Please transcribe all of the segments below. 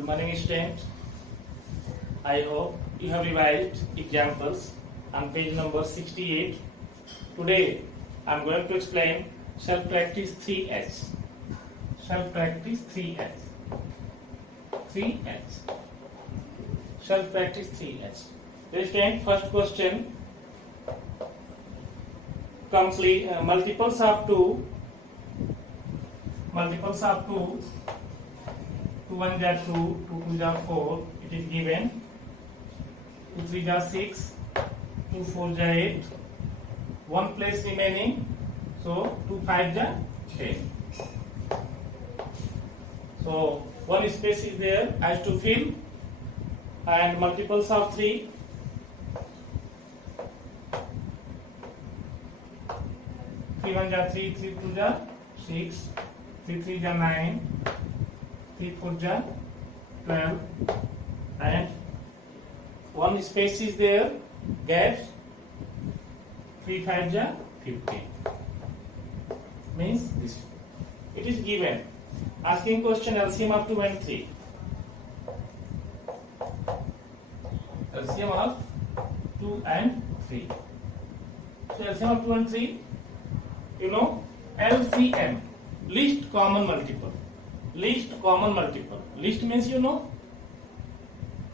Good morning, students. I hope you have revised examples on page number 68. Today, I am going to explain self-practice 3H. Self-practice 3H. 3H. Self-practice 3H. Students, first question. Complete multiples of 2. Multiples of 2. 2 1 are 2, 2 2 are 4, it is given. 2 3 are 6, 2 4 are 8, 1 place remaining, so 2 5 are 10. So 1 space is there as to fill, and multiples of 3. 3 1 are 3, 3 2 are 6, 3 3 are 9. 3 4 are 12, and 1 space is there, gaps. 3 5 are 15. Means this. It is given. Asking question LCM of 2 and 3. LCM of 2 and 3. So LCM of 2 and 3, you know, LCM, least common multiple. Least common multiple. Least means you know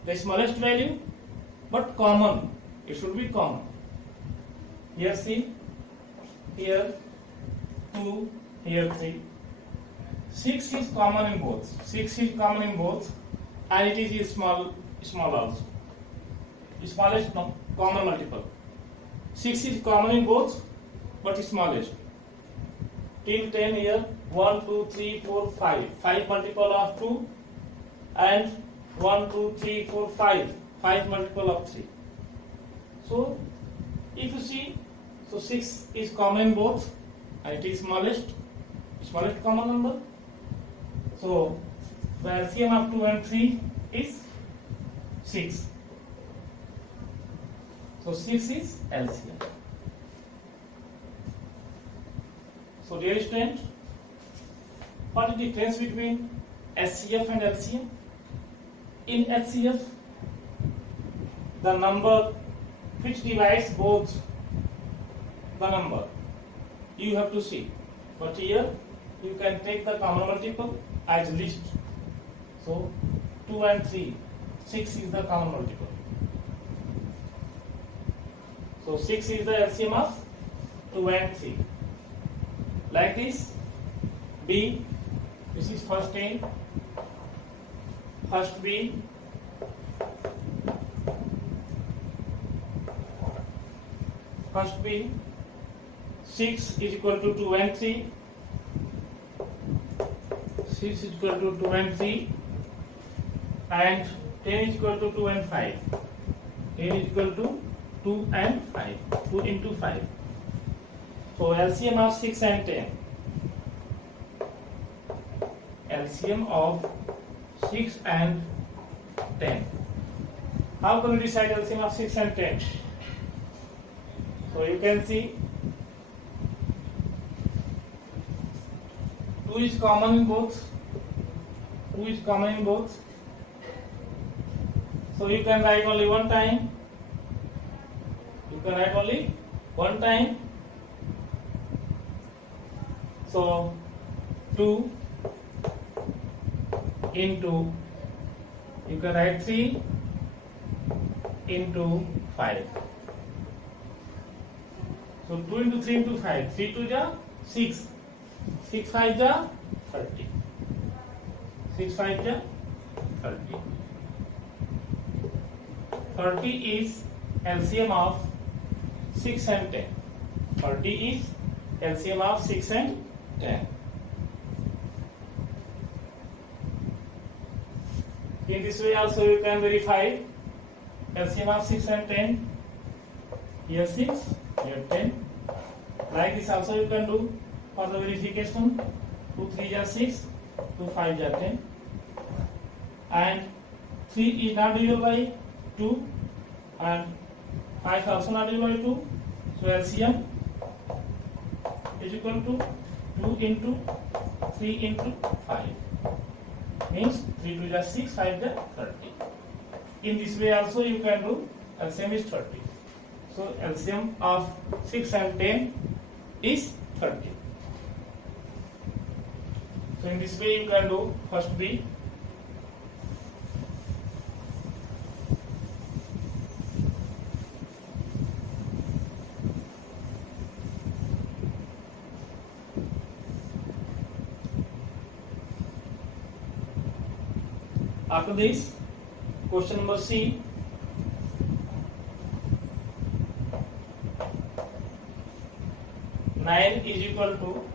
the smallest value, but common. It should be common. Here see, here 2, here 3. 6 is common in both. 6 is common in both, and it is small also. Smallest common multiple. 6 is common in both, but smallest. Till 10 here. 1 2 3 4 5. 5 multiple of 2, and 1 2 3 4 5. 5 multiple of 3. So if you see, so 6 is common in both, and it is smallest common number. So the LCM of 2 and 3 is 6. So 6 is LCM. So dear students, what is the difference between HCF and LCM? In HCF, the number which divides both the number you have to see, but here you can take the common multiple as least. So 2 and 3, 6 is the common multiple. So 6 is the LCM of 2 and 3. Like this, B. This is first A, first B, first B. 6 is equal to 2 and 3. 6 is equal to 2 and 3, and 10 is equal to 2 and 5. 10 is equal to 2 and 5. 2 into 5. So LCM of 6 and 10. LCM of 6 and 10. How can we decide LCM of 6 and 10? So you can see 2 is common in both. 2 is common in both. So you can write only one time. You can write only one time. So 2 into, you can write 3 into 5. So 2 into 3 into 5. 3 2 is 6. 6 5 is 30. 6 5 is 30. 30 is LCM of 6 and 10. 30 is LCM of 6 and 10. In this way also you can verify LCM of 6 and 10. Here 6, here 10. Like this also you can do for the verification. 2 3 are 6, 2 5 are 10. And 3 is not divided by 2, and 5 also not divided by 2. So LCM is equal to 2 into 3 into 5. means 3 to the 6, 5 the 30. In this way also you can do. LCM is 30. So LCM of 6 and 10 is 30. So in this way you can do first B. After this, question number C. Nine is equal to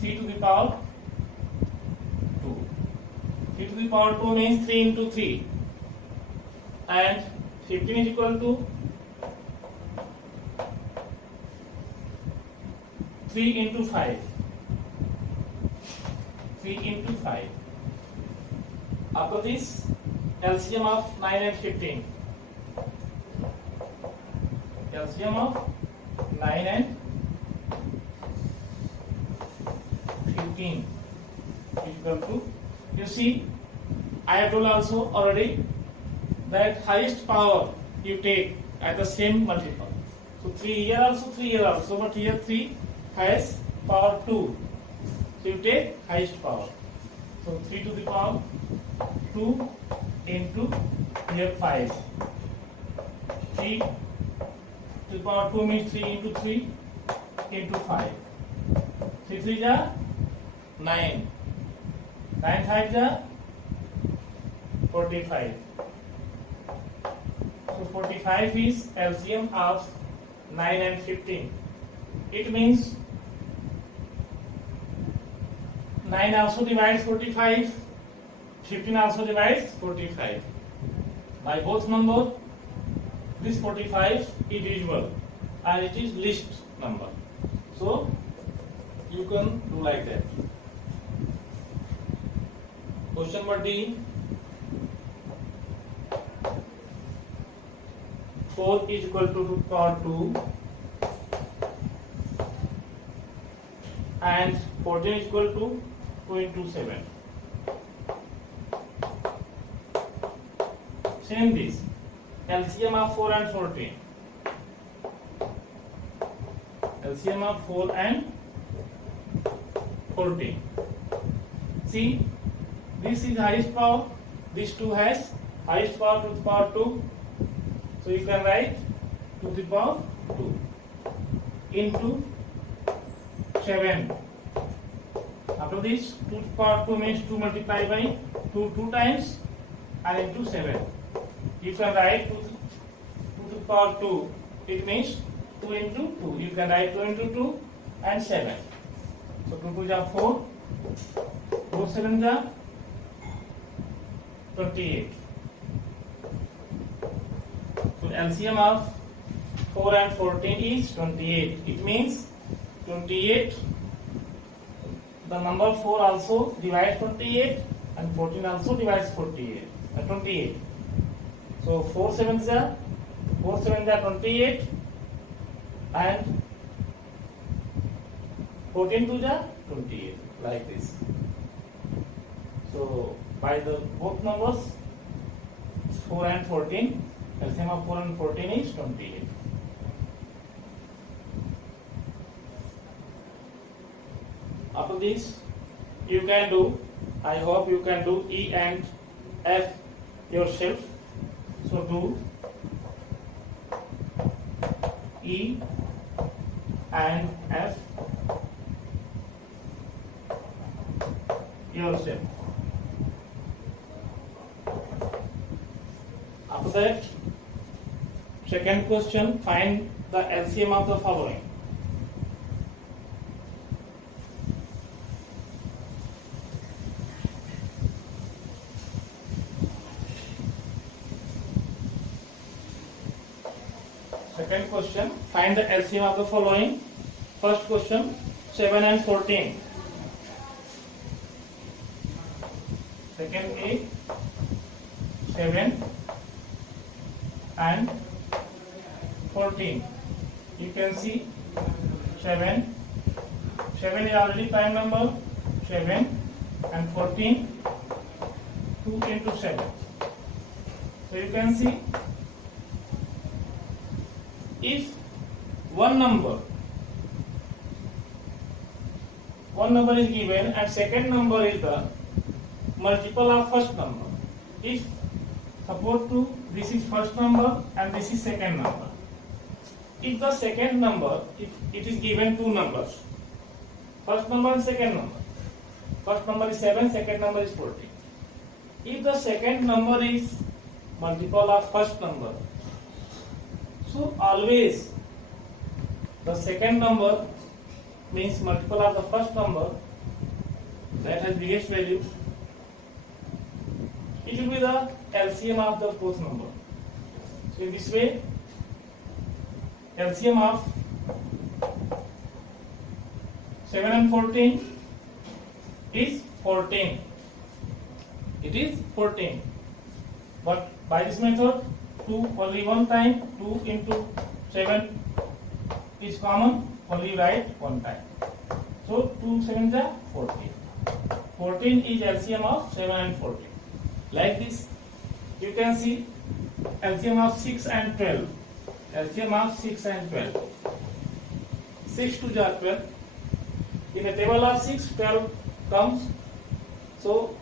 3 to the power 2. 3 to the power 2 means 3 into 3. And 15 is equal to 3 into 5. 3 into 5. After this, LCM of 9 and 15. LCM of 9 and 15 is equal to, you see, I have told also already that highest power you take at the same multiple. So 3 here also, 3 here also, but here 3 has power 2. So you take highest power. So 3 to the power 2 into here 5. 3 to the power 2 means 3 into 3 into 5. 3 3 ja 9. 9 5 ja 45. So 45 is LCM of 9 and 15. It means 9 also divides 45, 15 also divides 45. By both numbers, this 45 is divisible and it is least number. So you can do like that. Question number D. 4 is equal to power 2 and 14 is equal to 2 into 7. Same this. LCM of 4 and 14. LCM of 4 and 14. See, this is highest power. This 2 has highest power to the power 2. So you can write to the power 2 into 7. After this, 2 to the power 2 means 2 multiplied by 2 times and into 7. You can write 2 to the power 2. It means 2 into 2. You can write 2 into 2 and 7. So 2 2 ja 4. 4 7 ja 28. So LCM of 4 and 14 is 28. It means 28. The number 4 also divides 28 and 14 also divides 28. So 4 7s are 28 and 14 2s are 28, like this. So by the both numbers 4 and 14, LCM of 4 and 14 is 28. After this, you can do, I hope you can do E and F yourself. So do E and F yourself. After that, second question, find the LCM of the following. Second question, find the LCM of the following. First question, 7 and 14. Second A, 7 and 14. You can see 7 is already prime number. 7 and 14, 2 into 7. So you can see, if one number is given and second number is the multiple of first number. If suppose to this is first number and this is second number. If the second number, if it is given two numbers, first number and second number. First number is 7, second number is 14. If the second number is multiple of first number, so always the second number means multiple of the first number that has biggest value. It will be the LCM of the both number. So in this way, LCM of 7 and 14 is 14. It is 14. But by this method, 2 only one time, 2 into 7 is common, only write one time. So 2 7 is 14. 14 is LCM of 7 and 14. Like this, you can see LCM of 6 and 12. LCM of 6 and 12. 6 to 12. In a table of 6, 12 comes. So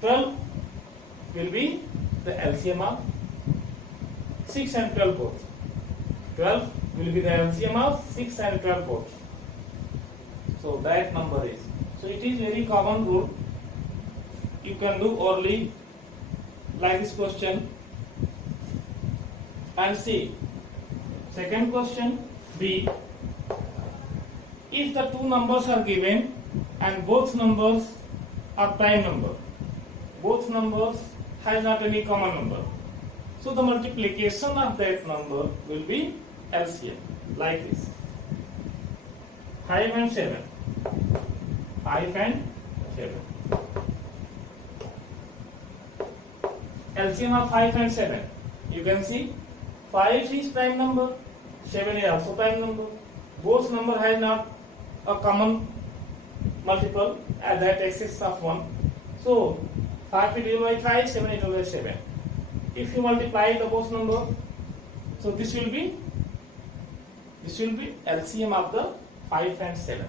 12 will be the LCM of 6 and 12 both. 12 will be the LCM of 6 and 12 both. So that number is. So it is very common rule. You can do orally like this question. And see, second question B. If the two numbers are given and both numbers are prime number, both numbers have not any common number, so the multiplication of that number will be LCM, like this. 5 and 7. 5 and 7. LCM of 5 and 7. You can see 5 is prime number, 7 is also prime number. Both number has not a common multiple at that excess of 1. So 5 is divided by 5, 7 is divided by 7. If you multiply the both number, so this will be LCM of the 5 and 7.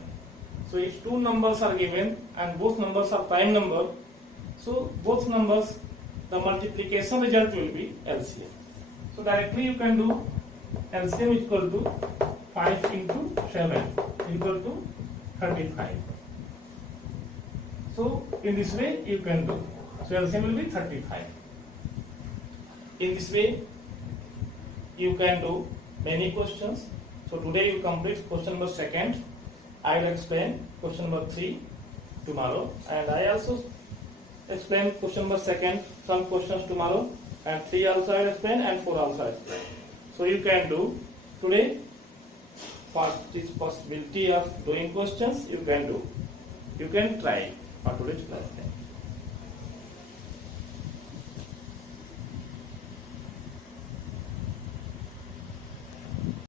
So if two numbers are given and both numbers are prime number, so both numbers, the multiplication result will be LCM. So directly you can do LCM is equal to 5 into 7 equal to 35. So in this way you can do. So LCM will be 35. In this way you can do many questions. So today you complete question number 2. I will explain question number 3 tomorrow, and I also explain question number 2, some questions tomorrow, and 3 also I will explain and 4 also I will explain. So you can do today. For this possibility of doing questions, you can do. You can try for today's class.